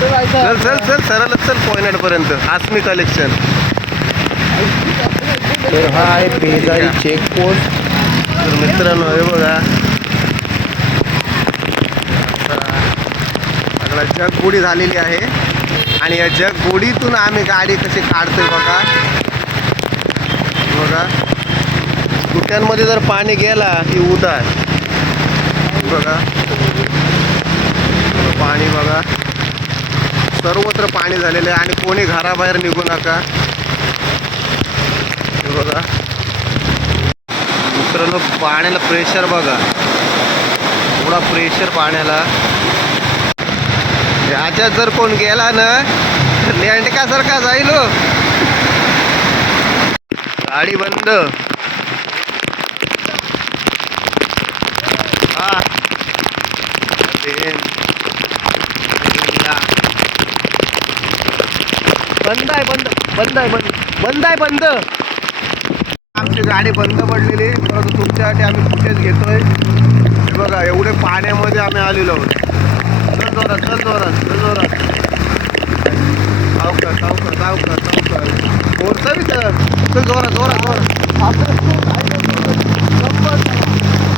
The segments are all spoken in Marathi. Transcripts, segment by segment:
चल चल चल सरळ चल पॉइंट पर्यंत आसमी कलेक्शन. तर हा आहे बेजारी चेक पोस्ट. तर मित्रांनो हे बघा सगळा जगबुडी झालेली आहे आणि या जगबुडीतून आम्ही गाडी कशी काढतोय बघा. बघा गुट्यांमध्ये जर पाणी गेला की उतार बघा. पाणी बघा सर्वत्र पाणी झालेलं आहे आणि कोणी घराबाहेर निघू नका. हे बघा मित्रांनो पाण्याला प्रेशर बघा एवढा प्रेशर पाण्याला. याच्यात जर कोण गेला ना तर लेंडकासारखा जाईल हो. गाडी बंद. हा बंद आहे बंद बंद आहे बंद बंद आहे बंद. आमची गाडी बंद पडलेली परंतु तुमच्यासाठी आम्ही फुटेज घेतोय. हे बघा एवढे पाण्यामध्ये आम्ही आलेलो आहोत. चल जोरात चल जोरात चल जोरात सावकर सावकर सावकर सावकर बोलतं मी तर चल जोरात जोरात जोरात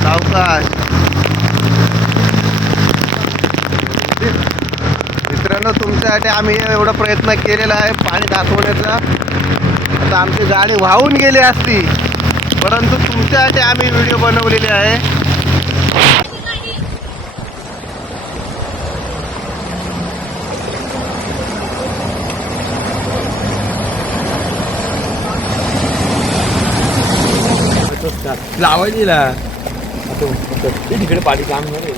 सावकाश. मित्रांनो तुमच्यासाठी आम्ही एवढा प्रयत्न केलेला आहे पाणी दाखवण्याचा. आता आमची गाडी वाहून गेली असती परंतु तुमच्यासाठी आम्ही व्हिडिओ बनवलेले आहे. लावायची ना तिकडे पाणी काम नाही.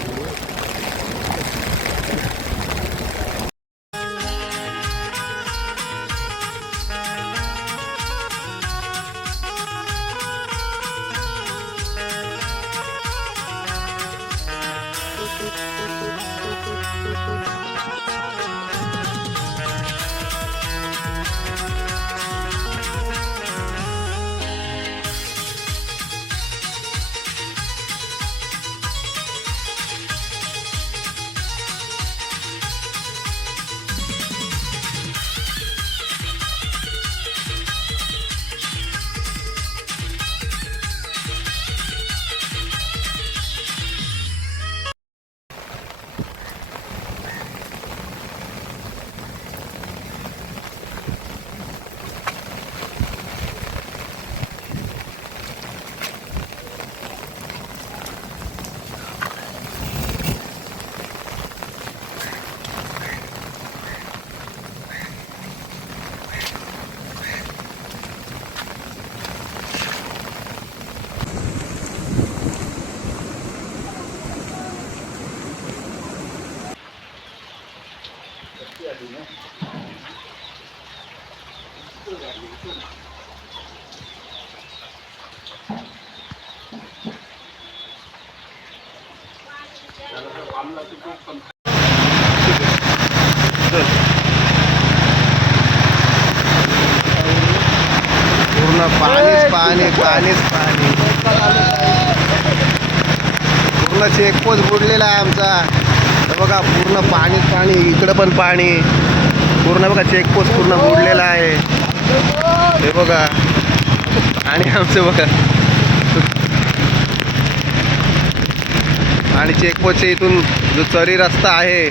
पूर्ण पाणीच पाणी पाणीच पाणी. पूर्ण चेकपोस्ट बुडलेला आहे आमचा. तर बघा पूर्ण पाणीच पाणी. इकडं पण पाणी. पूर्ण बघा चेकपोस्ट पूर्ण बुडलेला आहे. हे बघा आणि आमचं बघा आणि चेकपोस्टच्या इथून जो चरी रस्ता आहे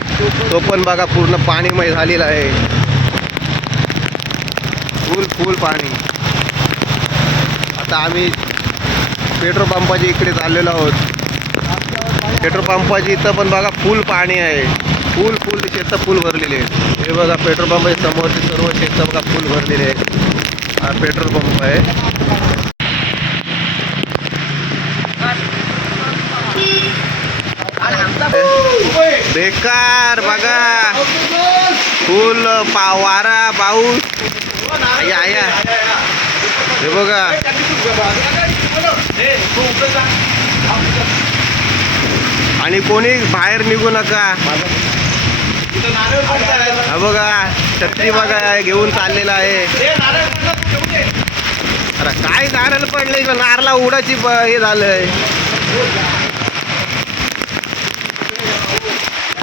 तो पण बघा पूर्ण पाणीमय झालेला आहे. फुल फुल पाणी. आता आम्ही पेट्रोल पंपाच्या इकडे चाललेलो आहोत. पेट्रोल पंपाच्या इथं पण बघा फुल पाणी आहे. फुल फुल शेतं फुल भरलेले आहेत. हे बघा पेट्रोल पंपाच्या समोरचे सर्व शेतं बघा फुल भरलेले आहेत. हा पेट्रोल पंप आहे. बेकार बघा फुल वारा पाऊस. या या हे बघा आणि कोणी बाहेर निघू नका. हा बघा छत्री बघा घेऊन चाललेला आहे. अरे काय नारळ पडलंय नारळा उडाची हे झालंय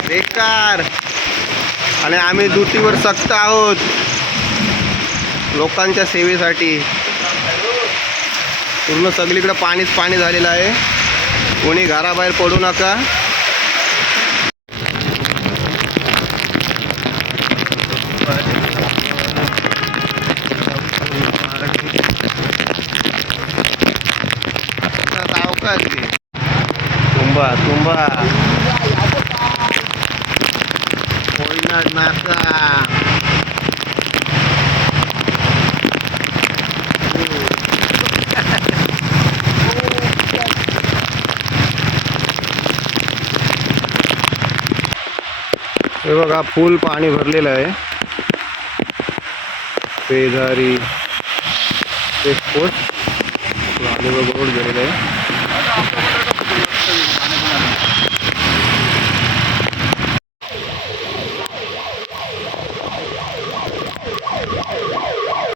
बेकार. आणि आम्ही ड्युटीवर सक्त आहोत लोकांच्या सेवेसाठी. पूर्ण सगळीकडे पाणीच पाणी झालेलं आहे. कोणी घराबाहेर पडू नका. सावकाश घे. तुंबा तुंबा होईना नाचा. हे बघा फुल पाणी भरलेलं आहे. पेजारी चेकपोस्ट रोड गेलेलं आहे.